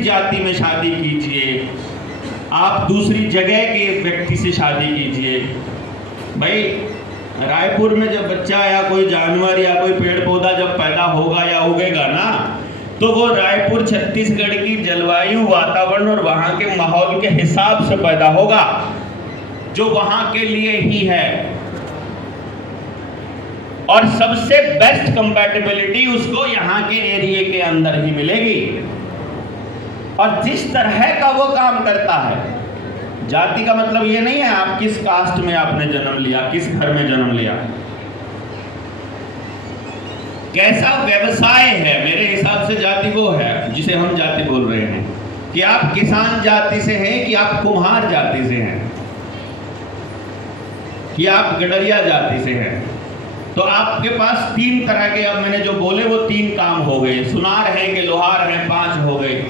दूसरी जाति में शादी कीजिए, आप दूसरी जगह के व्यक्ति से शादी कीजिए। भाई रायपुर में जब बच्चा या कोई जानवर या कोई पेड़ पौधा जब पैदा होगा या उगेगा ना, तो वो रायपुर छत्तीसगढ़ की जलवायु, वातावरण और वहाँ के माहौल के हिसाब से पैदा होगा, जो वहाँ के लिए ही है। और सबसे बेस्ट कंपैटिबिलिटी उसको यहाँ के एरिया के अंदर ही मिलेगी। और जिस तरह का वो काम करता है, जाति का मतलब ये नहीं है आप किस कास्ट में आपने जन्म लिया, किस घर में जन्म लिया, कैसा व्यवसाय है। मेरे हिसाब से जाति वो है जिसे हम जाति बोल रहे हैं, कि आप किसान जाति से हैं, कि आप कुम्हार जाति से हैं, कि आप गडरिया जाति से हैं। तो आपके पास 3 तरह के, अब मैंने जो बोले वो 3 काम हो गए। सुनार है कि लोहार है, 5 हो गए।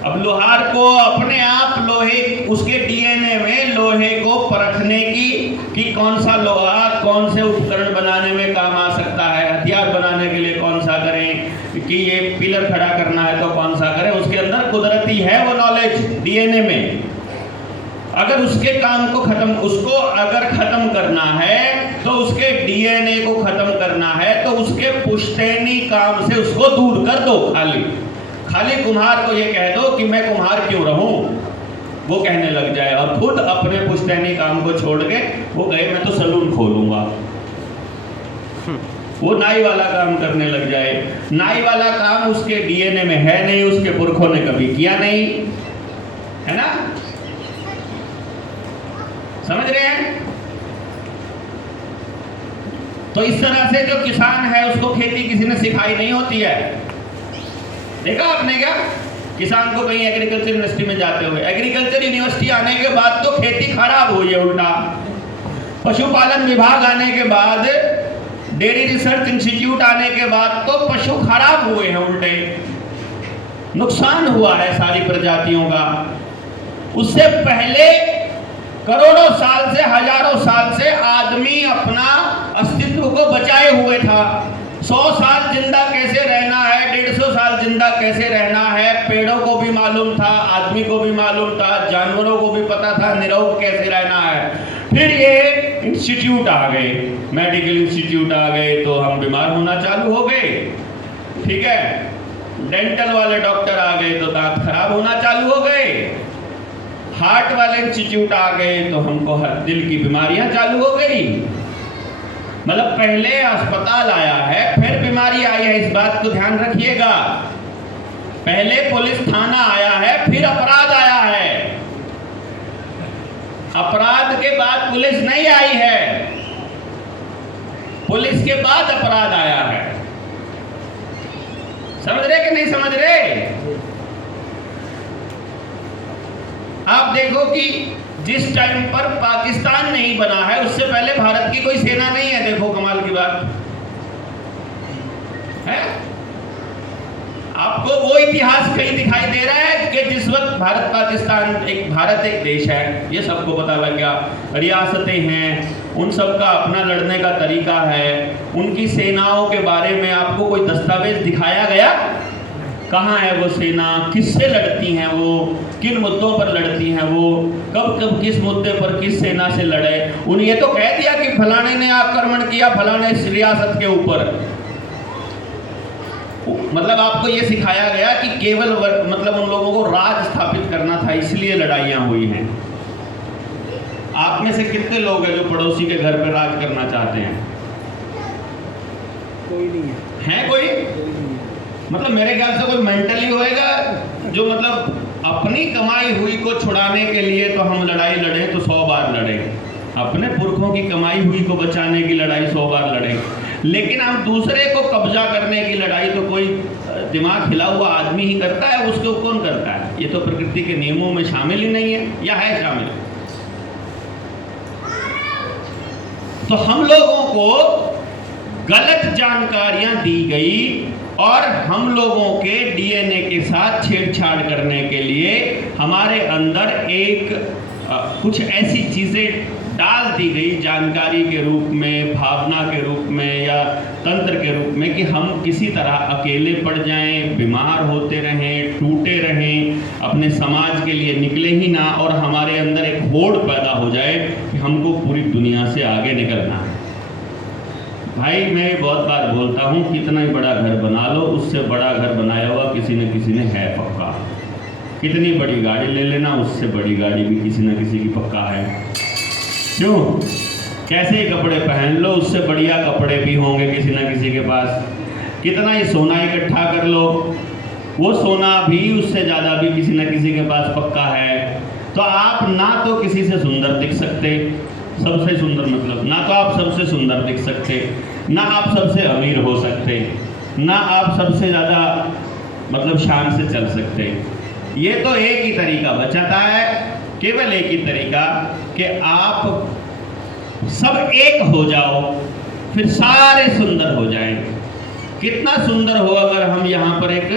अब लोहार को अपने आप लोहे, उसके डीएनए में लोहे को परखने की कि कौन सा लोहा कौन से उपकरण बनाने में काम आ सकता है, हथियार बनाने के लिए कौन सा करें, कि ये पिलर खड़ा करना है तो कौन सा करें, उसके अंदर कुदरती है वो नॉलेज डीएनए में। अगर उसके काम को उसको अगर खत्म करना है, तो उसके डीएनए को खत्म करना है, तो उसके पुश्तैनी काम से उसको दूर कर दो। खाली कुम्हार को ये कह दो कि मैं कुम्हार क्यों रहूं, वो कहने लग जाए और खुद अपने पुश्तैनी काम को छोड़ के वो गए मैं तो सलून खोलूंगा, वो नाई वाला काम करने लग जाए। नाई वाला काम उसके डीएनए में है नहीं, उसके पुरखों ने कभी किया नहीं, है ना? समझ रहे हैं? तो इस तरह से जो किसान है उसको खेती किसी ने सिखाई नहीं होती है। देखा आपने क्या? किसान को कहीं एग्रीकल्चर यूनिवर्सिटी में जाते हुए, एग्रीकल्चर यूनिवर्सिटी आने के बाद तो खेती खराब हुई है उल्टा। पशुपालन विभाग आने के बाद, डेयरी रिसर्च इंस्टीट्यूट आने के बाद तो पशु खराब हुए हैं उल्टे, नुकसान हुआ है सारी प्रजातियों का। उससे पहले करोड़ों साल से, हजारों साल से आदमी अपना अस्तित्व को बचाए हुए था। 100 साल जिंदा कैसे रहना है, 150 साल जिंदा कैसे रहना है, पेड़ों को भी मालूम था, आदमी को भी मालूम था, जानवरों को भी पता था निरोग कैसे रहना है। फिर ये इंस्टीट्यूट आ गए, मेडिकल इंस्टीट्यूट आ गए, तो हम बीमार होना चालू हो गए, ठीक है। डेंटल वाले डॉक्टर आ गए तो दांत खराब होना चालू हो गए। हार्ट वाले इंस्टीट्यूट आ गए तो हमको दिल की बीमारियां चालू हो गई। मतलब पहले अस्पताल आया है, फिर बीमारी आई है, इस बात को ध्यान रखिएगा। पहले पुलिस थाना आया है, फिर अपराध आया है, अपराध के बाद पुलिस नहीं आई है, पुलिस के बाद अपराध आया है। समझ रहे कि नहीं समझ रहे? आप देखो कि जिस टाइम पर पाकिस्तान नहीं बना है, उससे पहले भारत की कोई सेना नहीं है। देखो कमाल की बात है। आपको वो इतिहास कहीं दिखाई दे रहा है कि जिस वक्त भारत एक देश है, ये सबको पता लग गया, रियासतें हैं, उन सब का अपना लड़ने का तरीका है, उनकी सेनाओं के बारे में आपको कोई दस्तावेज दिखाया गया? कहाँ है वो सेना, किससे लड़ती हैं वो, किन मुद्दों पर लड़ती हैं वो, कब कब किस मुद्दे पर किस सेना से लड़े? उन्हें ये तो कह दिया कि फलाने ने आक्रमण किया फलाने रियासत के ऊपर। मतलब आपको ये सिखाया गया कि केवल मतलब उन लोगों को राज स्थापित करना था, इसलिए लड़ाइयाँ हुई हैं। आप में से कितने लोग हैं जो पड़ोसी के घर पर राज करना चाहते हैं? कोई नहीं है कोई? मतलब मेरे ख्याल से कोई मेंटली होएगा जो मतलब अपनी कमाई हुई को छुड़ाने के लिए तो हम लड़ाई लड़े तो 100 बार लड़े, अपने पुरखों की कमाई हुई को बचाने की लड़ाई 100 बार लड़े, लेकिन हम दूसरे को कब्जा करने की लड़ाई तो कोई दिमाग हिला हुआ आदमी ही करता है। उसको कौन करता है? ये तो प्रकृति के नियमों में शामिल ही नहीं है, या है शामिल? तो हम लोगों को गलत जानकारियां दी गई और हम लोगों के डीएनए के साथ छेड़छाड़ करने के लिए हमारे अंदर एक कुछ ऐसी चीज़ें डाल दी गई जानकारी के रूप में, भावना के रूप में, या तंत्र के रूप में कि हम किसी तरह अकेले पड़ जाएं, बीमार होते रहें, टूटे रहें, अपने समाज के लिए निकले ही ना, और हमारे अंदर एक होड़ पैदा हो जाए कि हमको पूरी दुनिया से आगे निकलना है। भाई मैं बहुत बार बोलता हूँ, कितना ही बड़ा घर बना लो, उससे बड़ा घर बनाया हुआ किसी न है पक्का। कितनी बड़ी गाड़ी ले लेना, उससे बड़ी गाड़ी भी किसी न किसी की पक्का है। क्यों? कैसे ही कपड़े पहन लो, उससे बढ़िया कपड़े भी होंगे किसी न किसी के पास। कितना ही सोना इकट्ठा कर लो, वो सोना भी उससे ज़्यादा भी किसी न किसी के पास पक्का है। तो आप ना तो किसी से सुंदर दिख सकते, सबसे सुंदर मतलब ना तो आप सबसे सुंदर दिख सकते, ना आप सबसे अमीर हो सकते, ना आप सबसे ज़्यादा मतलब शान से चल सकते। ये तो एक ही तरीका बचाता है, केवल एक ही तरीका कि आप सब एक हो जाओ, फिर सारे सुंदर हो जाएं। कितना सुंदर हो अगर हम यहाँ पर एक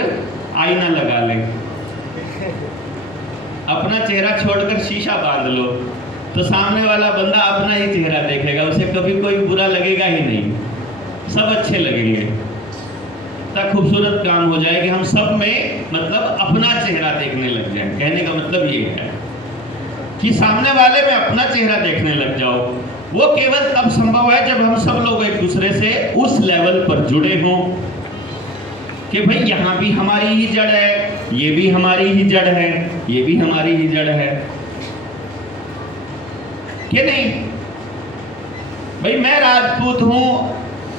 आईना लगा लें, अपना चेहरा छोड़कर शीशा बांध लो, तो सामने वाला बंदा अपना ही चेहरा देखेगा, उसे कभी कोई बुरा लगेगा ही नहीं, सब अच्छे लगेंगे। इतना खूबसूरत काम हो जाए कि हम सब में मतलब अपना चेहरा देखने लग जाए। कहने का मतलब ये है कि सामने वाले में अपना चेहरा देखने लग जाओ। वो केवल तब संभव है जब हम सब लोग एक दूसरे से उस लेवल पर जुड़े हों कि भाई यहाँ भी हमारी ही जड़ है, ये भी हमारी ही जड़ है, ये भी हमारी ही जड़ है कि नहीं। भाई मैं राजपूत हूँ,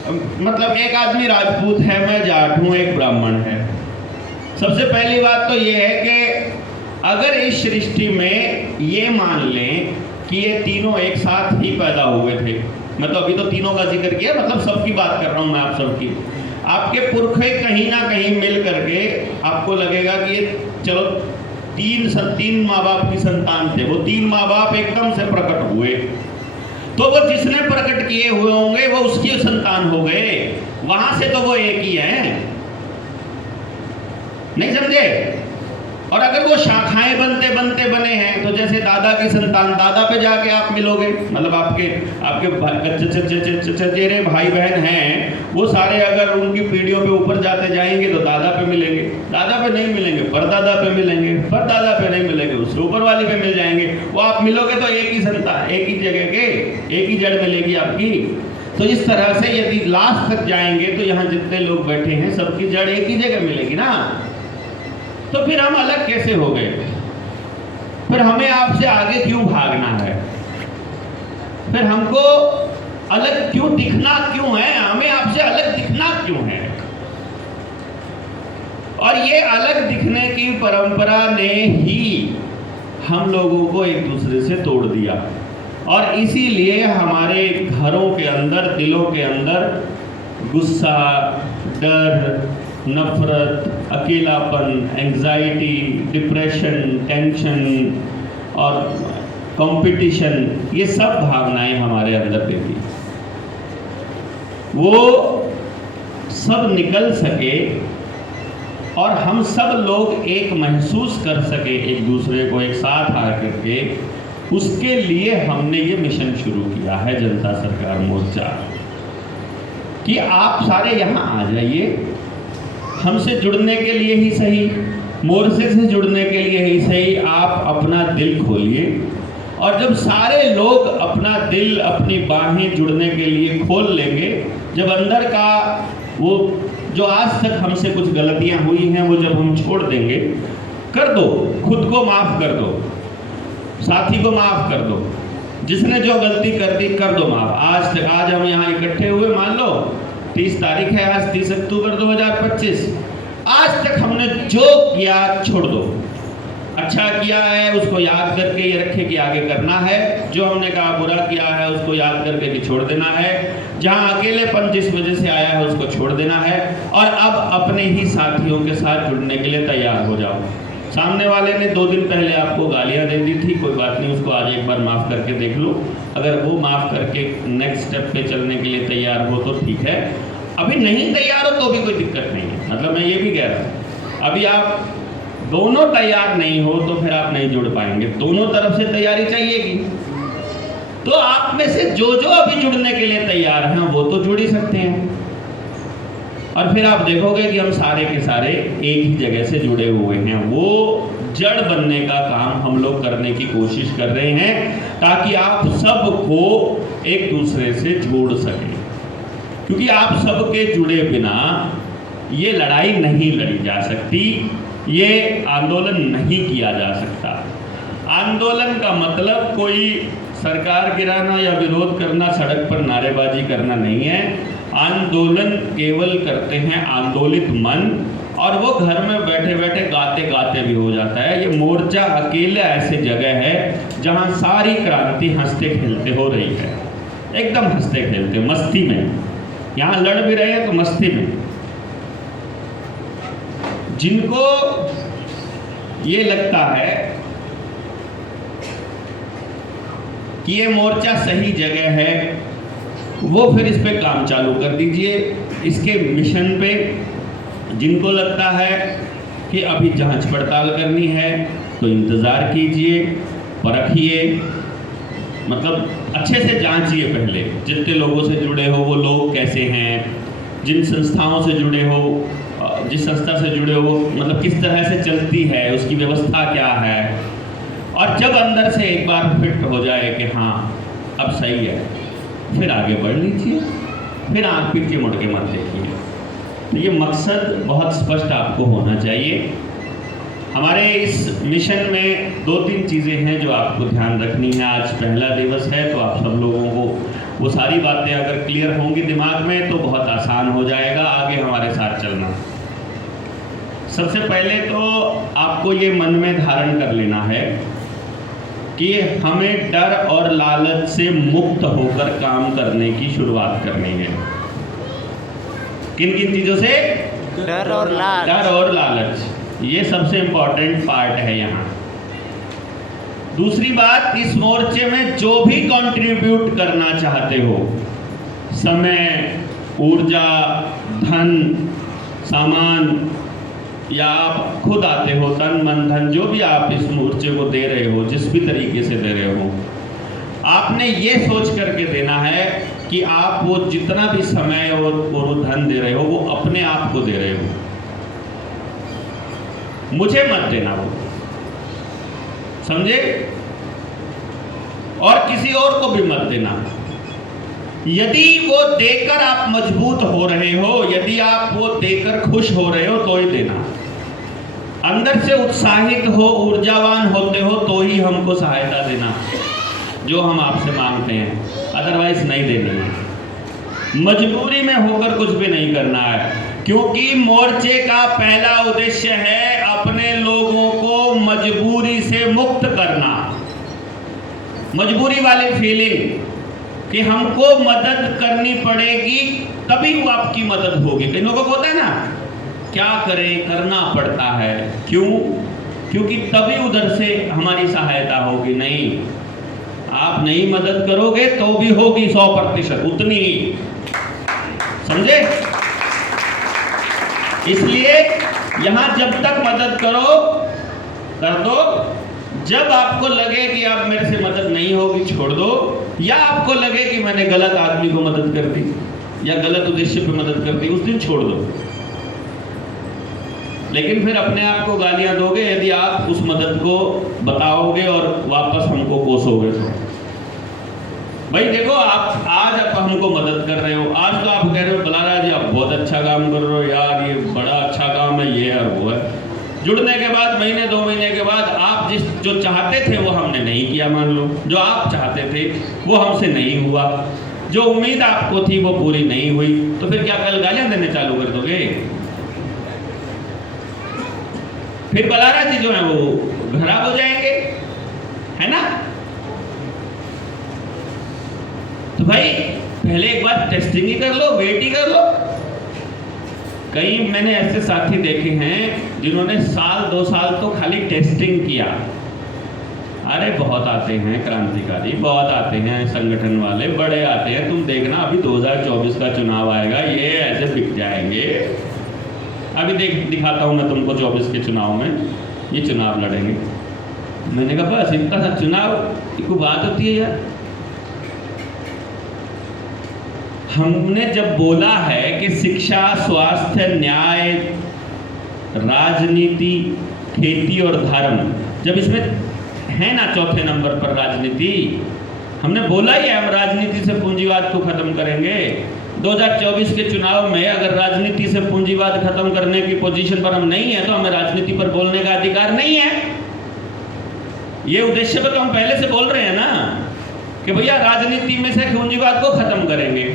मतलब एक आदमी राजपूत है, मैं जाट हूँ, एक ब्राह्मण है। सबसे पहली बात तो ये है कि अगर इस सृष्टि में ये मान लें कि ये तीनों एक साथ ही पैदा हुए थे, मतलब अभी तो तीनों का जिक्र किया, मतलब सबकी बात कर रहा हूँ मैं, आप सबकी। आपके पुरखे कहीं ना कहीं मिल करके आपको लगेगा कि ये चलो तीन माँ बाप की संतान थे, वो तीन माँ बाप एकदम से प्रकट हुए, तो वो जिसने प्रकट किए हुए होंगे वो उसकी संतान हो गए, वहां से तो वो एक ही है, नहीं समझे। और अगर वो शाखाएं बनते बनते बने हैं, तो जैसे दादा की संतान दादा पे जाके आप मिलोगे, मतलब आपके चचेरे भाई बहन हैं, वो सारे अगर उनकी पीढ़ियों पे ऊपर जाते जाएंगे तो दादा पे मिलेंगे, दादा पे नहीं मिलेंगे, परदादा पे मिलेंगे, परदादा पे नहीं मिलेंगे, उससे ऊपर वाली पे मिल जाएंगे। वो आप मिलोगे तो एक ही संतान, एक ही जगह के, एक ही जड़ मिलेगी आपकी। तो इस तरह से यदि लास्ट तक जाएंगे तो यहाँ जितने लोग बैठे हैं सबकी जड़ एक ही जगह मिलेगी ना। तो फिर हम अलग कैसे हो गए? फिर हमें आपसे आगे क्यों भागना है? फिर हमको अलग क्यों दिखना क्यों है? हमें आपसे अलग दिखना क्यों है? और ये अलग दिखने की परंपरा ने ही हम लोगों को एक दूसरे से तोड़ दिया, और इसीलिए हमारे घरों के अंदर, दिलों के अंदर गुस्सा, डर, नफरत, अकेलापन, एंजाइटी, डिप्रेशन, टेंशन और कंपटीशन, ये सब भावनाएं हमारे अंदर देती। वो सब निकल सके और हम सब लोग एक महसूस कर सके एक दूसरे को एक साथ आकर के, उसके लिए हमने ये मिशन शुरू किया है जनता सरकार मोर्चा, कि आप सारे यहाँ आ जाइए, हमसे जुड़ने के लिए ही सही, मोर्चे से जुड़ने के लिए ही सही, आप अपना दिल खोलिए। और जब सारे लोग अपना दिल, अपनी बाहें जुड़ने के लिए खोल लेंगे, जब अंदर का वो जो आज तक हमसे कुछ गलतियां हुई हैं वो जब हम छोड़ देंगे, कर दो, खुद को माफ कर दो, साथी को माफ कर दो, जिसने जो गलती कर दी कर दो माफ। आज हम यहाँ इकट्ठे हुए, मान लो 30 तारीख है आज, 30 अक्टूबर 2025, आज तक हमने जो किया छोड़ दो। अच्छा किया है उसको याद करके ये रखे कि आगे करना है, जो हमने कहा बुरा किया है उसको याद करके कि छोड़ देना है, जहां अकेलेपन जिस वजह से आया है उसको छोड़ देना है, और अब अपने ही साथियों के साथ जुड़ने के लिए तैयार हो जाओ। सामने वाले ने 2 दिन पहले आपको गालियां दे दी थी, कोई बात नहीं, उसको आज एक बार माफ़ करके देख लो। अगर वो माफ़ करके नेक्स्ट स्टेप पे चलने के लिए तैयार हो तो ठीक है, अभी नहीं तैयार हो तो भी कोई दिक्कत नहीं है। मतलब मैं ये भी कह रहा हूँ, अभी आप दोनों तैयार नहीं हो तो फिर आप नहीं जुड़ पाएंगे, दोनों तरफ से तैयारी चाहिएगी। तो आप में से जो जो अभी जुड़ने के लिए तैयार हैं वो तो जुड़ ही सकते हैं, और फिर आप देखोगे कि हम सारे के सारे एक ही जगह से जुड़े हुए हैं। वो जड़ बनने का काम हम लोग करने की कोशिश कर रहे हैं ताकि आप सबको एक दूसरे से जोड़ सकें, क्योंकि आप सबके जुड़े बिना ये लड़ाई नहीं लड़ी जा सकती, ये आंदोलन नहीं किया जा सकता। आंदोलन का मतलब कोई सरकार गिराना या विरोध करना, सड़क पर नारेबाजी करना नहीं है। आंदोलन केवल करते हैं आंदोलित मन, और वो घर में बैठे बैठे गाते गाते भी हो जाता है। ये मोर्चा अकेला ऐसी जगह है जहाँ सारी क्रांति हंसते खेलते हो रही है, एकदम हंसते खेलते मस्ती में। यहाँ लड़ भी रहे हैं तो मस्ती में। जिनको ये लगता है कि ये मोर्चा सही जगह है, वो फिर इस पे काम चालू कर दीजिए, इसके मिशन पे। जिनको लगता है कि अभी जांच पड़ताल करनी है तो इंतज़ार कीजिए, परखिए, मतलब अच्छे से जांचिए पहले। जितने लोगों से जुड़े हो वो लोग कैसे हैं, जिन संस्थाओं से जुड़े हो, जिस संस्था से जुड़े हो, मतलब किस तरह से चलती है, उसकी व्यवस्था क्या है। और जब अंदर से एक बार फिट हो जाए कि हाँ अब सही है, फिर आगे बढ़ लीजिए, फिर आँख पीट के मुड़ के मत देखिए। तो ये मकसद बहुत स्पष्ट आपको होना चाहिए। हमारे इस मिशन में 2-3 चीज़ें हैं जो आपको ध्यान रखनी है। आज पहला दिवस है तो आप सब लोगों को वो सारी बातें अगर क्लियर होंगी दिमाग में तो बहुत आसान हो जाएगा आगे हमारे साथ चलना। सबसे पहले तो आपको ये मन में धारण कर लेना है कि हमें डर और लालच से मुक्त होकर काम करने की शुरुआत करनी है। किन किन चीज़ों से? डर और लालच। डर और लालच, ये सबसे इम्पोर्टेंट पार्ट है यहाँ। दूसरी बात, इस मोर्चे में जो भी कंट्रीब्यूट करना चाहते हो, समय, ऊर्जा, धन, सामान, या आप खुद आते हो, तन मन धन जो भी आप इस मोर्चे को दे रहे हो, जिस भी तरीके से दे रहे हो, आपने ये सोच करके देना है कि आप वो जितना भी समय और वो धन दे रहे हो वो अपने आप को दे रहे हो, मुझे मत देना वो, समझे? और किसी और को भी मत देना। यदि वो देकर आप मजबूत हो रहे हो, यदि आप वो देकर खुश हो रहे हो तो ही देना। अंदर से उत्साहित हो, ऊर्जावान होते हो तो ही हमको सहायता देना जो हम आपसे मांगते हैं, अदरवाइज नहीं देनी है। मजबूरी में होकर कुछ भी नहीं करना है, क्योंकि मोर्चे का पहला उद्देश्य है अपने लोगों को मजबूरी से मुक्त करना। मजबूरी वाली फीलिंग कि हमको मदद करनी पड़ेगी तभी वो आपकी मदद होगी। कई लोगों को होता है ना, क्या करें, करना पड़ता है, क्यों? क्योंकि तभी उधर से हमारी सहायता होगी। नहीं, आप नहीं मदद करोगे तो भी होगी 100% उतनी ही, समझे? इसलिए यहां जब तक मदद करो कर दो, जब आपको लगे कि आप मेरे से मदद नहीं होगी छोड़ दो, या आपको लगे कि मैंने गलत आदमी को मदद कर दी या गलत उद्देश्य पे मदद कर दी, उस दिन छोड़ दो। लेकिन फिर अपने आप को गालियां दोगे यदि आप उस मदद को बताओगे और वापस हमको कोसोगे तो। भाई देखो, आप आज आप हमको मदद कर रहे हो, आज तो आप कह रहे हो बलारा जी आप बहुत अच्छा काम कर रहे हो यार, ये बड़ा अच्छा काम है, ये है वो है। जुड़ने के बाद महीने 2 महीने के बाद आप जो चाहते थे वो हमने नहीं किया, मान लो जो आप चाहते थे वो हमसे नहीं हुआ, जो उम्मीद आपको थी वो पूरी नहीं हुई, तो फिर क्या कल गालियां देने चालू कर दोगे? फिर बलारा जी जो है वो खराब हो जाएंगे, है ना? तो भाई पहले एक बार टेस्टिंग ही कर लो, वेट ही कर लो। कई मैंने ऐसे साथी देखे हैं जिन्होंने 1-2 साल तो खाली टेस्टिंग किया। अरे बहुत आते हैं क्रांतिकारी, बहुत आते हैं संगठन वाले, बड़े आते हैं। तुम देखना अभी 2024 का चुनाव आएगा, ये ऐसे बिक जाएंगे। अभी दिखाता हूँ मैं तुमको 24 के चुनाव में ये चुनाव लड़ेंगे। मैंने कहा बस इतना सा चुनाव की कोई बात होती है यार? हमने जब बोला है कि शिक्षा, स्वास्थ्य, न्याय, राजनीति, खेती और धर्म, जब इसमें है ना चौथे नंबर पर राजनीति, हमने बोला ही है हम राजनीति से पूंजीवाद को खत्म करेंगे। 2024 के चुनाव में अगर राजनीति से पूंजीवाद खत्म करने की पोजीशन पर हम नहीं है तो हमें राजनीति पर बोलने का अधिकार नहीं है। ये उद्देश्य पर तो हम पहले से बोल रहे हैं ना कि भैया राजनीति में से पूंजीवाद को खत्म करेंगे।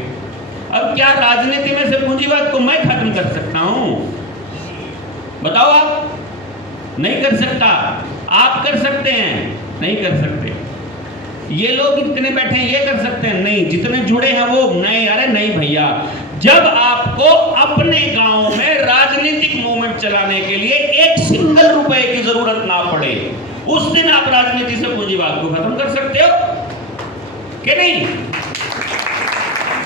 अब क्या राजनीति में से पूंजीवाद को मैं खत्म कर सकता हूं? बताओ आप। नहीं कर सकता। आप कर सकते हैं? नहीं कर सकते। ये लोग इतने बैठे हैं ये कर सकते हैं? नहीं। जितने जुड़े हैं वो नहीं। अरे नहीं भैया, जब आपको अपने गांव में राजनीतिक मूवमेंट चलाने के लिए एक सिंगल रुपए की जरूरत ना पड़े, उस दिन आप राजनीति से पूंजीवाद को खत्म कर सकते हो कि नहीं?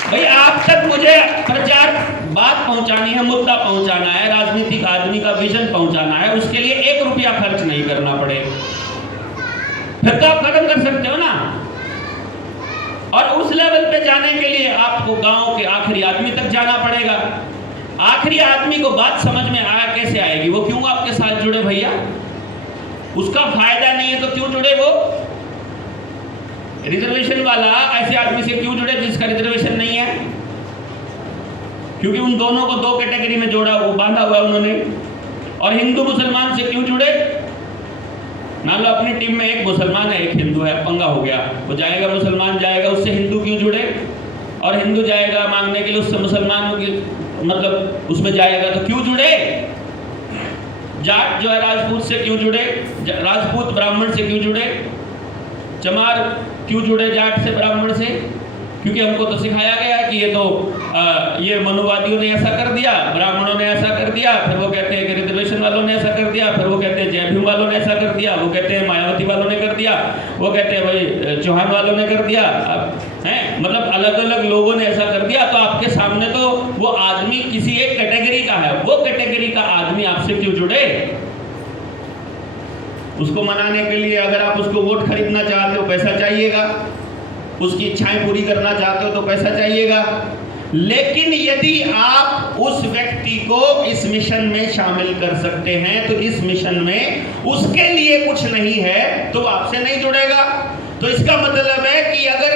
भाई आप तक मुझे प्रचार बात पहुंचानी है, मुद्दा पहुंचाना है, राजनीतिक आदमी का विजन पहुंचाना है, उसके लिए 1 रुपया खर्च नहीं करना पड़े, फिर तो आप खत्म कर सकते हो ना। और उस लेवल पे जाने के लिए आपको गांव के आखिरी आदमी तक जाना पड़ेगा। आखिरी आदमी को बात समझ में आया कैसे आएगी? वो क्यों आपके साथ जुड़े भैया? उसका फायदा नहीं है तो क्यों जुड़े वो? रिजर्वेशन वाला ऐसे आदमी से क्यों जुड़े जिसका रिजर्वेशन नहीं है? क्योंकि उन दोनों को 2 कैटेगरी में जोड़ा, वो बांधा हुआ उन्होंने। और हिंदू मुसलमान से क्यों जुड़े? मान लो अपनी टीम में एक मुसलमान है एक हिंदू है, पंगा हो गया, वो जाएगा मुसलमान जाएगा, उससे हिंदू क्यों जुड़े? और हिंदू जाएगा मांगने के लिए, उससे मुसलमान मतलब उसमें जाएगा तो क्यों जुड़े? जाट जो है राजपूत से क्यों जुड़े? राजपूत ब्राह्मण से क्यों जुड़े? चमार क्यों जुड़े जाट से ब्राह्मण से? क्योंकि हमको तो सिखाया गया है कि ये मनुवादियों ने ऐसा कर दिया, ब्राह्मणों ने ऐसा कर दिया, फिर वो कहते हैं कि रिजर्वेशन वालों ने ऐसा कर दिया, फिर वो कहते हैं जय भीम वालों ने ऐसा कर दिया, वो कहते हैं मायावती वालों ने कर दिया, वो कहते हैं भाई चौहान वालों ने कर दिया, हैं मतलब अलग अलग लोगों ने ऐसा कर दिया। तो आपके सामने तो वो आदमी किसी एक कैटेगरी का है, वो कैटेगरी का आदमी आपसे क्यों जुड़े? उसको मनाने के लिए अगर आप उसको वोट खरीदना चाहते हो पैसा चाहिएगा, उसकी इच्छाएं पूरी करना चाहते हो तो पैसा चाहिएगा। लेकिन यदि आप उस व्यक्ति को इस मिशन में शामिल कर सकते हैं तो इस मिशन में उसके लिए कुछ नहीं है तो आपसे नहीं जुड़ेगा। तो इसका मतलब है कि अगर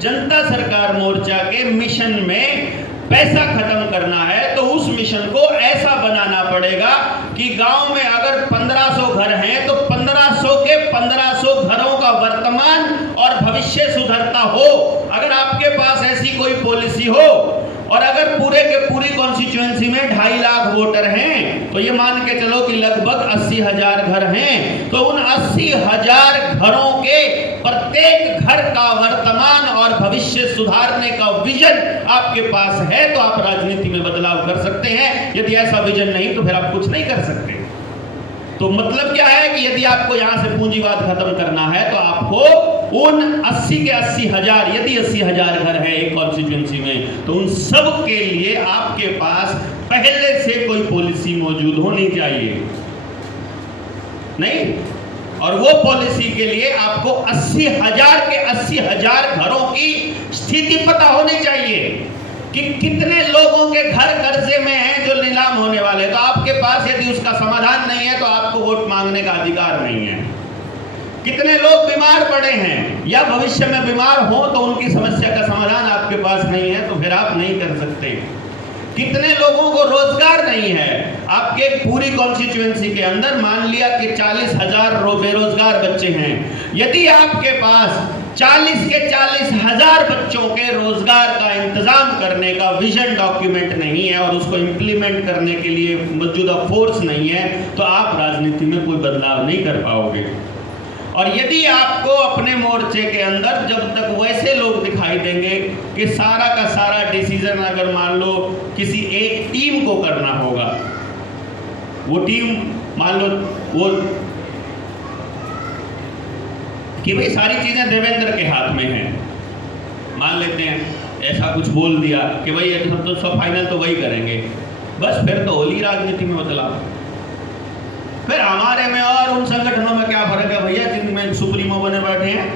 जनता सरकार मोर्चा के मिशन में पैसा खत्म करना है तो उस मिशन को ऐसा बनाना पड़ेगा कि गांव में अगर 1500 घर हैं तो 1500 के 1500 घरों का वर्तमान और भविष्य सुधरता हो। अगर आपके पास ऐसी कोई पॉलिसी हो और अगर पूरे के पूरी कॉन्स्टिट्यूएंसी में 2.5 लाख वोटर हैं तो ये मान के चलो कि लगभग 80,000 घर हैं, तो उन 80,000 घरों के प्रत्येक घर का वर्तमान और भविष्य सुधारने का विजन आपके पास है तो आप राजनीति में बदलाव कर सकते हैं। यदि ऐसा विजन नहीं तो फिर आप कुछ नहीं कर सकते। तो मतलब क्या है कि यदि आपको यहां से पूंजीवाद खत्म करना है तो आपको उन 80 के 80,000, यदि 80,000 घर है एक कॉन्स्टिट्यूएंसी में, तो उन सब के लिए आपके पास पहले से कोई पॉलिसी मौजूद होनी चाहिए नहीं। और वो पॉलिसी के लिए आपको 80,000 के 80,000 घरों की स्थिति पता होनी चाहिए कि कितने लोगों के घर कर्जे में हैं जो नीलाम होने वाले। तो आपके पास यदि उसका समाधान नहीं है तो आपको वोट मांगने का अधिकार नहीं है। कितने लोग बीमार पड़े हैं या भविष्य में बीमार हो तो उनकी समस्या का समाधान आपके पास नहीं है तो फिर आप नहीं कर सकते। कितने लोगों को रोजगार नहीं है आपके पूरी कॉन्स्टिट्यूएंसी के अंदर, मान लिया कि 40,000 बेरोजगार बच्चे हैं, यदि आपके पास 40 के 40,000 बच्चों के रोजगार का इंतजाम करने का विजन डॉक्यूमेंट नहीं है और उसको इंप्लीमेंट करने के लिए मौजूदा फोर्स नहीं है तो आप राजनीति में कोई बदलाव नहीं कर पाओगे। और यदि आपको अपने मोर्चे के अंदर जब तक वैसे लोग दिखाई देंगे कि सारा का सारा डिसीजन अगर मान लो किसी एक टीम को करना होगा, वो टीम मान लो वो कि भाई सारी चीजें देवेंद्र के हाथ में हैं, मान लेते हैं ऐसा कुछ बोल दिया कि भाई हम तो सब फाइनल तो वही करेंगे, बस फिर तो होली राजनीति में बदलाव। फिर हमारे में और उन संगठनों में क्या फर्क है भैया जिनमें सुप्रीमो बने बैठे हैं?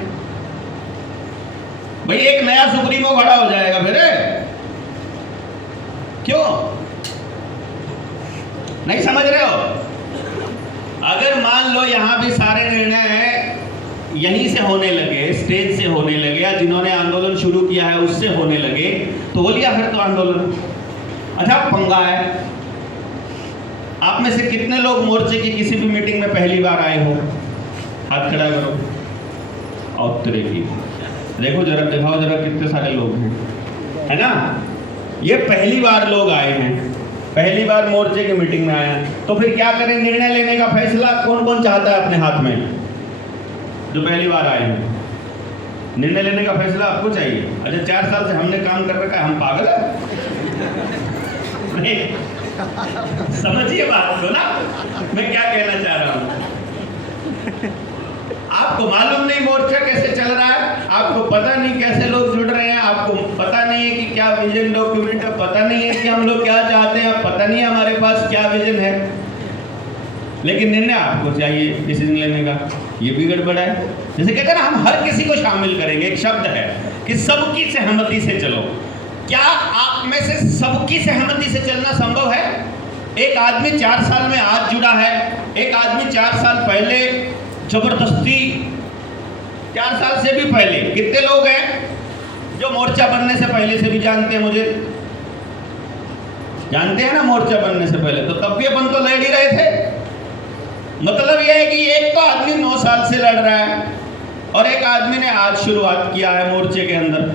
भाई एक नया सुप्रीमो खड़ा हो जाएगा फिर नहीं समझ रहे हो? अगर मान लो यहाँ भी सारे निर्णय यहीं से होने लगे, स्टेज से होने लगे, या जिन्होंने आंदोलन शुरू किया है उससे होने लगे, तो हो लिया फिर तो आंदोलन। अच्छा पंगा है, आप में से कितने लोग मोर्चे की किसी भी मीटिंग में पहली बार आए हो? हाथ खड़ा करो। और तेरे की देखो जरा, दिखाओ जरा कितने सारे लोग हैं, है ना? ये पहली बार लोग आए हैं, पहली बार मोर्चे की मीटिंग में आए हैं। तो फिर क्या करें? निर्णय लेने का फैसला कौन कौन चाहता है अपने हाथ में? जो पहली बार आए हैं, निर्णय लेने का फैसला आपको चाहिए। अच्छा 4 साल से हमने काम कर रखा है, हम पागल है? नहीं, समझिए बात को ना, मैं क्या कहना चाह रहा हूं। आपको मालूम नहीं मोर्चा कैसे चल रहा है, आपको पता नहीं कैसे लोग जुड़ रहे हैं, आपको पता नहीं है कि क्या विजन डॉक्यूमेंट है, पता नहीं है कि हम लोग क्या चाहते हैं, पता नहीं है हमारे पास क्या विजन है, लेकिन निर्णय आपको चाहिए डिसीजन लेने का। ये भी गड़बड़ है। जैसे कहते हैं ना, हम हर किसी को शामिल करेंगे, एक शब्द है कि सबकी सहमति से चलो। क्या आप में से सबकी सहमति से चलना संभव है? एक आदमी 4 साल में आज जुड़ा है, एक आदमी 4 साल पहले जबरदस्ती, 4 साल से भी पहले कितने लोग हैं जो मोर्चा बनने से पहले से भी जानते हैं मुझे? जानते हैं ना मोर्चा बनने से पहले, तो तब भी अपन तो लड़ ही रहे थे। मतलब यह है कि एक तो आदमी 9 साल से लड़ रहा है और एक आदमी ने आज शुरुआत किया है मोर्चे के अंदर,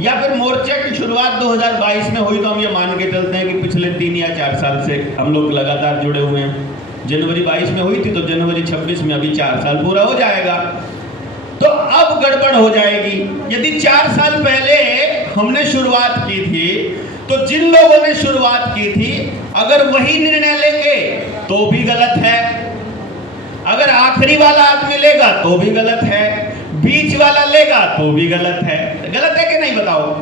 या फिर मोर्चे की शुरुआत 2022 में हुई, तो हम ये मान के चलते हैं कि पिछले 3 या 4 साल से हम लोग लगातार जुड़े हुए हैं। जनवरी 22 में हुई थी तो जनवरी 26 में अभी 4 साल पूरा हो जाएगा। तो अब गड़बड़ हो जाएगी। यदि 4 साल पहले हमने शुरुआत की थी, तो जिन लोगों ने शुरुआत की थी अगर वही निर्णय लेंगे तो भी गलत है, अगर आखिरी वाला आदमी लेगा तो भी गलत है, बीच वाला लेगा तो भी गलत है। गलत है कि नहीं बताओ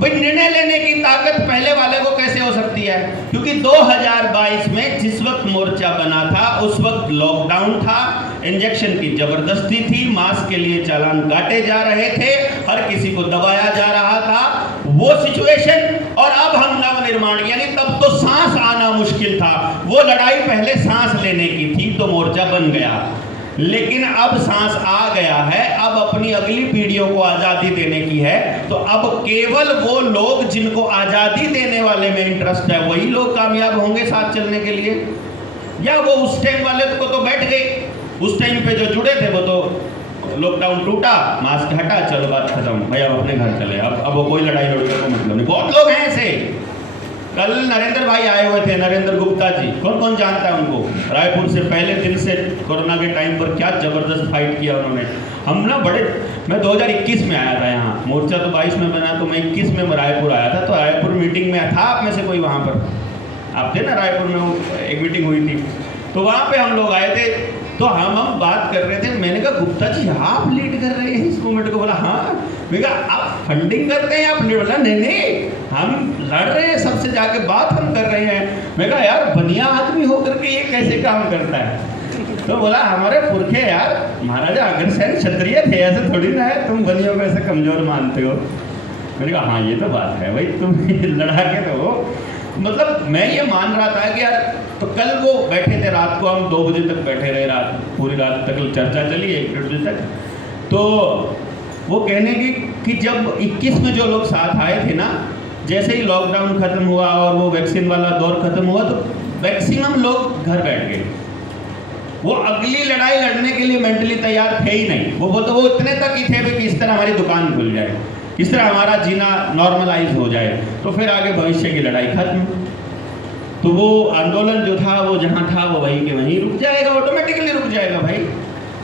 भाई? निर्णय लेने की ताकत पहले वाले को कैसे हो सकती है? क्योंकि 2022 में जिस वक्त मोर्चा बना था उस वक्त लॉकडाउन था, इंजेक्शन की जबरदस्ती थी, मास्क के लिए चालान काटे जा रहे थे, हर किसी को दबाया जा रहा था, वो सिचुएशन। और अब हम नवनिर्माण, यानी तब तो सांस आना मुश्किल था। वो लड़ाई पहले सांस लेने की थी तो मोर्चा बन गया, लेकिन अब सांस आ गया है, अब अपनी अगली पीढ़ियों को आज़ादी देने की है। तो अब केवल वो लोग जिनको आज़ादी देने वाले में इंटरेस्ट है वही लोग कामयाब होंगे साथ चलने के लिए, या वो उस टाइम वाले को तो बैठ गए, उस टाइम पे जो जुड़े थे वो तो लॉकडाउन टूटा, मास्क हटा, चलो बात खत्म, भैया अपने घर चले, अब वो कोई लड़ाई लड़ने को मतलब नहीं। बहुत लोग हैं ऐसे। कल नरेंद्र भाई आए हुए थे, नरेंद्र गुप्ता जी, कौन कौन जानता है उनको? रायपुर से पहले दिन से कोरोना के टाइम पर क्या जबरदस्त फाइट किया उन्होंने। हम ना बड़े, मैं 2021 में आया था यहाँ, मोर्चा तो 22 में बना, तो मैं 21 में रायपुर आया था। तो रायपुर मीटिंग में था आप में से कोई वहाँ पर? आप थे ना रायपुर में, वो एक मीटिंग हुई थी, तो वहाँ पे हम लोग आए थे। तो हम बात कर रहे थे, मैंने कहा गुप्ता जी आप लीड कर रहे हैं इस मूवमेंट को? बोला हाँ। मैं कहा आप फंडिंग करते हैं? आप लीड? बोला नहीं, हम लड़ रहे हैं, सबसे जाके बात हम कर रहे हैं। मैं कहा यार बनिया आदमी होकर के ये कैसे काम करता है? तो बोला हमारे पुरखे यार महाराजा अग्रसेन क्षत्रिय थे, ऐसे थोड़ी ना है तुम बनियों को ऐसे कमजोर मानते हो। मैंने कहा हाँ ये तो बात है भाई, तुम लड़ा के तो मतलब मैं ये मान रहा था कि यार, तो कल वो बैठे थे रात को, हम 2 बजे तक बैठे रहे, रात पूरी रात तक चर्चा चली 1-1:30 बजे तक। तो वो कहने की कि जब 21 में जो लोग साथ आए थे ना, जैसे ही लॉकडाउन खत्म हुआ और वो वैक्सीन वाला दौर खत्म हुआ तो मैक्सिमम लोग घर बैठ गए। वो अगली लड़ाई लड़ने के लिए मेंटली तैयार थे ही नहीं। वो इतने तक ही थे कि इस तरह हमारी दुकान खुल जाए, इस तरह हमारा जीना नॉर्मलाइज हो जाए, तो फिर आगे भविष्य की लड़ाई खत्म। तो वो आंदोलन जो था वो जहाँ था वो वहीं के वहीं रुक जाएगा, ऑटोमेटिकली रुक जाएगा भाई।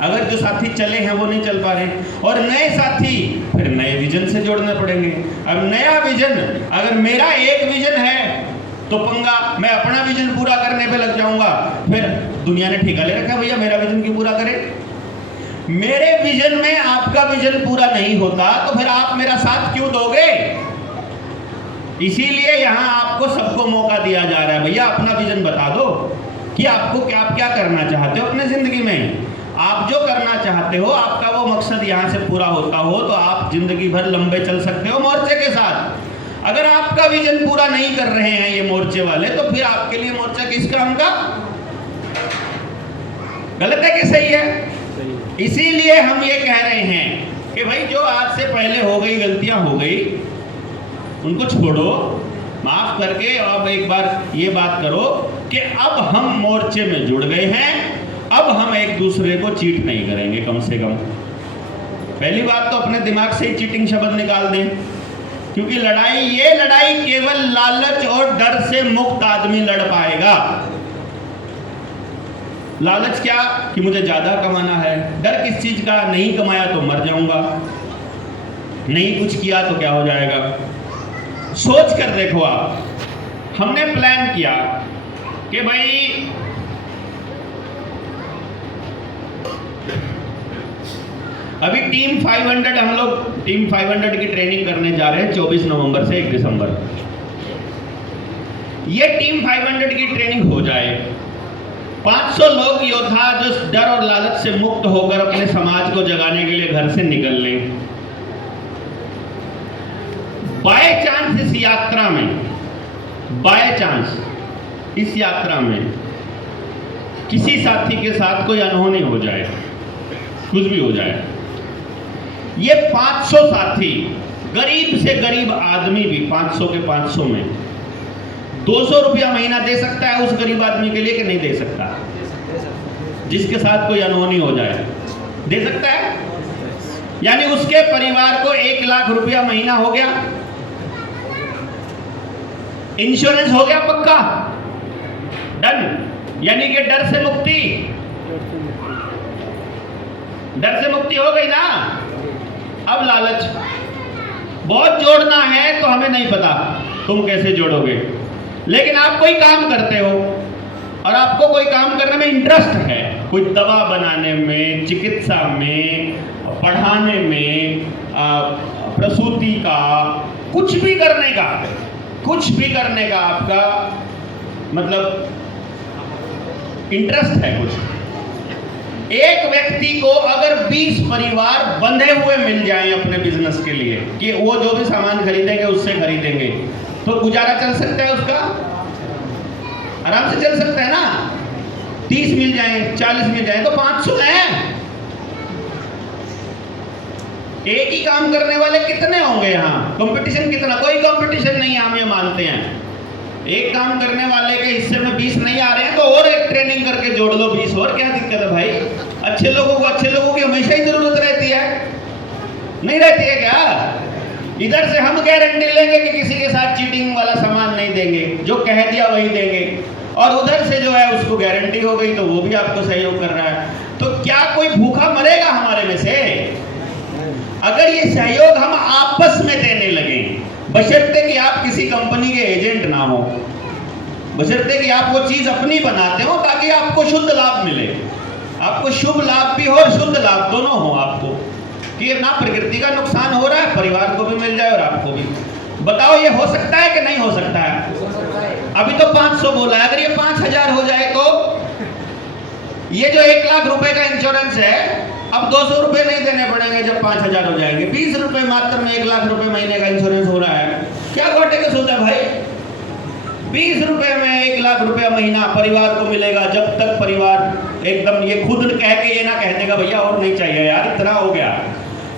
अगर जो साथी चले हैं वो नहीं चल पा रहे, और नए साथी फिर नए विजन से जोड़ने पड़ेंगे। अब नया विजन, अगर मेरा एक विजन है तो पंगा, मैं अपना विजन पूरा करने पे लग जाऊंगा, फिर दुनिया ने ठेका ले रखा भैया मेरा विजन क्यों पूरा करे। मेरे विजन में आपका विजन पूरा नहीं होता तो फिर आप मेरा साथ क्यों दोगे? इसीलिए यहाँ आपको सबको मौका दिया जा रहा है, भैया अपना विजन बता दो कि आपको क्या करना चाहते हो अपने जिंदगी में। आप जो करना चाहते हो, आपका वो मकसद यहाँ से पूरा होता हो तो आप जिंदगी भर लंबे चल सकते हो मोर्चे के साथ। अगर आपका विजन पूरा नहीं कर रहे हैं ये मोर्चे वाले, तो फिर आपके लिए मोर्चा किस काम का? गलत है कि सही है? इसीलिए हम ये कह रहे हैं कि भाई जो आज से पहले हो गई गलतियां हो गई, उनको छोड़ो, माफ करके अब एक बार ये बात करो कि अब हम मोर्चे में जुड़ गए हैं, अब हम एक दूसरे को चीट नहीं करेंगे। कम से कम पहली बात तो अपने दिमाग से ही चीटिंग शब्द निकाल दें, क्योंकि ये लड़ाई केवल लालच और डर से मुक्त आदमी लड़ पाएगा। लालच क्या कि मुझे ज्यादा कमाना है, डर किस चीज का? नहीं कमाया तो मर जाऊंगा, नहीं कुछ किया तो क्या हो जाएगा। सोच कर देखो आप, हमने प्लान किया कि भाई अभी टीम 500 हम लोग टीम 500 की ट्रेनिंग करने जा रहे हैं 24 नवंबर से 1 दिसंबर। ये टीम 500 की ट्रेनिंग हो जाए, 500 लोग योद्धा जो डर और लालच से मुक्त होकर अपने समाज को जगाने के लिए घर से निकल लें। बाय चांस इस यात्रा में, बाय चांस इस यात्रा में किसी साथी के साथ कोई अनहोनी हो जाए, कुछ भी हो जाए, ये 500 साथी, गरीब से गरीब आदमी भी 500 के 500 में 200 रुपया महीना दे सकता है उस गरीब आदमी के लिए कि नहीं दे सकता? जिसके साथ कोई अनहोनी हो जाए दे सकता है। यानी उसके परिवार को 1 लाख रुपया महीना हो गया, इंश्योरेंस हो गया पक्का, डन। यानी कि डर से मुक्ति, डर से मुक्ति हो गई ना। अब लालच बहुत जोड़ना है तो हमें नहीं पता तुम कैसे जोड़ोगे, लेकिन आप कोई काम करते हो और आपको कोई काम करने में इंटरेस्ट है, कोई दवा बनाने में, चिकित्सा में, पढ़ाने में, प्रसूति का, कुछ भी करने का, कुछ भी करने का आपका मतलब इंटरेस्ट है कुछ। एक व्यक्ति को अगर 20 परिवार बंधे हुए मिल जाएं अपने बिजनेस के लिए कि वो जो भी सामान खरीदेंगे उससे खरीदेंगे, तो गुजारा चल सकता है उसका? आराम से चल सकता है ना। 30 मिल जाएं, 40 मिल जाएं तो 500 हैं। एक ही काम करने वाले कितने होंगे यहाँ? कंपटीशन कितना? कोई कंपटीशन नहीं है, हम ये मानते हैं। एक काम करने वाले के हिस्से में 20 नहीं आ रहे हैं तो और एक ट्रेनिंग करके जोड़ लो 20, और क्या दिक्कत है भाई? अच्छे लोगों की हमेशा ही जरूरत रहती है, नहीं रहती है क्या? इधर से हम गारंटी लेंगे कि किसी के साथ चीटिंग वाला सामान नहीं देंगे, जो कह दिया वही देंगे, और उधर से जो है उसको गारंटी हो गई तो वो भी आपको सहयोग कर रहा है। तो क्या कोई भूखा मरेगा हमारे में से? अगर ये सहयोग हम आपस में देने लगे, बशर्ते कि आप किसी कंपनी के एजेंट ना हो, बशर्ते कि आप वो चीज अपनी बनाते हो ताकि आपको शुद्ध लाभ मिले, आपको शुभ लाभ भी हो और शुद्ध लाभ दोनों हो आपको, कि ना प्रकृति का नुकसान हो रहा है, परिवार को भी मिल जाए और आपको भी। बताओ ये हो सकता है कि नहीं हो सकता है? अभी तो 500 बोला है, अगर ये 5000 हो जाए तो ये जो 1 लाख रुपए का इंश्योरेंस है, अब 200 रुपए नहीं देने पड़ेंगे जब 5000 हो जाएंगे। 20 रुपए मात्र में 1 लाख रुपए महीने का इंश्योरेंस हो रहा है। क्या घाटे का सौदा है भाई? 20 रुपए में 1 लाख रुपया महीना परिवार को मिलेगा, जब तक परिवार एकदम ये खुद कह के ये ना कह देगा भैया और नहीं चाहिए यार, इतना हो गया।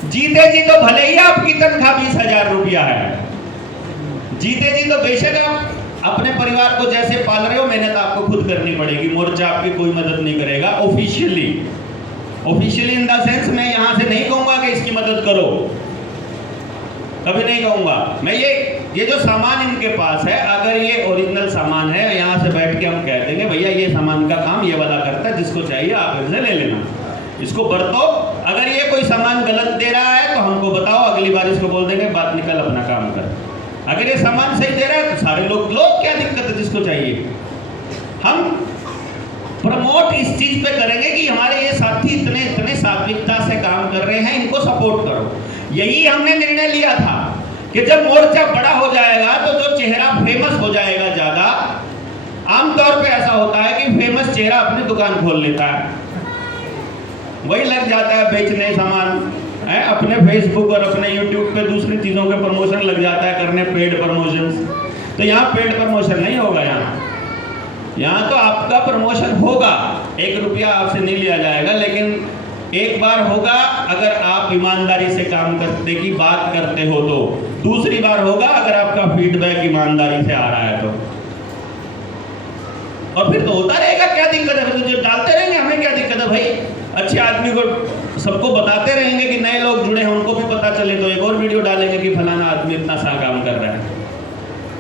जीते जी तो भले ही आपकी तनख्वाह 20,000 रुपया है, जीते जी तो बेशक आप अपने परिवार को जैसे पाल रहे हो, मेहनत आपको खुद करनी पड़ेगी, मोर्चा आपकी कोई मदद नहीं करेगा। ऑफिशियली इन द सेंस मैं यहां से नहीं कहूंगा कि इसकी मदद करो, कभी नहीं कहूंगा मैं। ये जो सामान इनके पास है, अगर ये ओरिजिनल सामान है, यहां से बैठ के हम कह देंगे भैया ये सामान का काम ये वाला करता है, जिसको चाहिए आप इनसे ले लेना, इसको बरतो। अगर ये कोई सामान गलत दे रहा है तो हमको बताओ, अगली बार इसको बोल देंगे बात निकल अपना काम कर। अगर ये सामान सही दे रहा है तो सारे लोग क्या दिक्कत है, जिसको चाहिए। हम प्रमोट इस चीज पे करेंगे कि हमारे ये साथी इतने सात्विकता से काम कर रहे हैं, इनको सपोर्ट करो। यही हमने निर्णय लिया था कि जब मोर्चा बड़ा हो जाएगा तो जो चेहरा फेमस हो जाएगा ज्यादा, आमतौर पे ऐसा होता है कि फेमस चेहरा अपनी दुकान खोल लेता है, वही लग जाता है बेचने सामान, है, अपने फेसबुक और अपने यूट्यूब पे दूसरी चीज़ों के प्रमोशन लग जाता है करने, पेड प्रमोशंस। तो यहाँ पेड प्रमोशन नहीं होगा। यहाँ तो आपका प्रमोशन होगा, 1 रुपया आपसे नहीं लिया जाएगा, लेकिन एक बार होगा अगर आप ईमानदारी से काम करते की बात करते हो तो, दूसरी बार होगा अगर आपका फीडबैक ईमानदारी से आ रहा है तो, और फिर तो होता रहेगा। क्या दिक्कत है, तो जो डालते रहेंगे, हमें क्या दिक्कत है भाई। अच्छे आदमी को सबको बताते रहेंगे कि नए लोग जुड़े हैं, उनको भी पता चले तो एक और वीडियो डालेंगे कि फलाना आदमी इतना सा काम कर रहा है।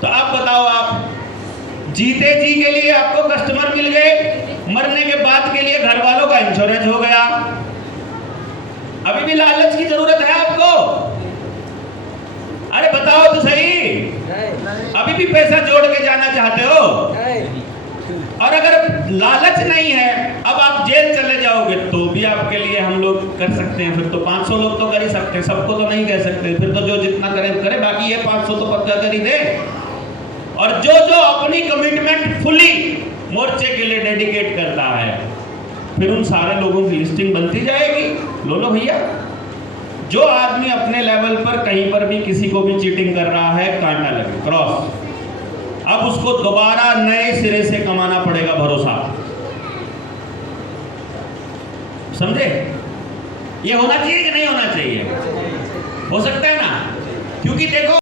तो आप बताओ, आप जीते जी के लिए आपको कस्टमर मिल गए, मरने के बाद के लिए घर वालों का इंश्योरेंस हो गया, अभी भी लालच की जरूरत है आपको? अरे बताओ तो सही, अभी भी पैसा जोड़ के जाना चाहते हो? और अगर लालच नहीं है, अब आप जेल चले जाओगे तो भी आपके लिए हम लोग कर सकते हैं। फिर तो 500 लोग तो कर ही सकते हैं, सबको तो नहीं कह सकते। फिर तो जो जितना करे करे, बाकी ये 500 तो पक्का कर ही दे। और जो जो अपनी कमिटमेंट फुली मोर्चे के लिए डेडिकेट करता है, फिर उन सारे लोगों की लिस्टिंग बनती जाएगी। लो भैया, जो आदमी अपने लेवल पर कहीं पर भी किसी को भी चीटिंग कर रहा है, कांटा लगे, क्रॉस। अब उसको दोबारा नए सिरे से कमाना पड़ेगा भरोसा, समझे? ये होना चाहिए कि नहीं होना चाहिए? हो सकता है ना, क्योंकि देखो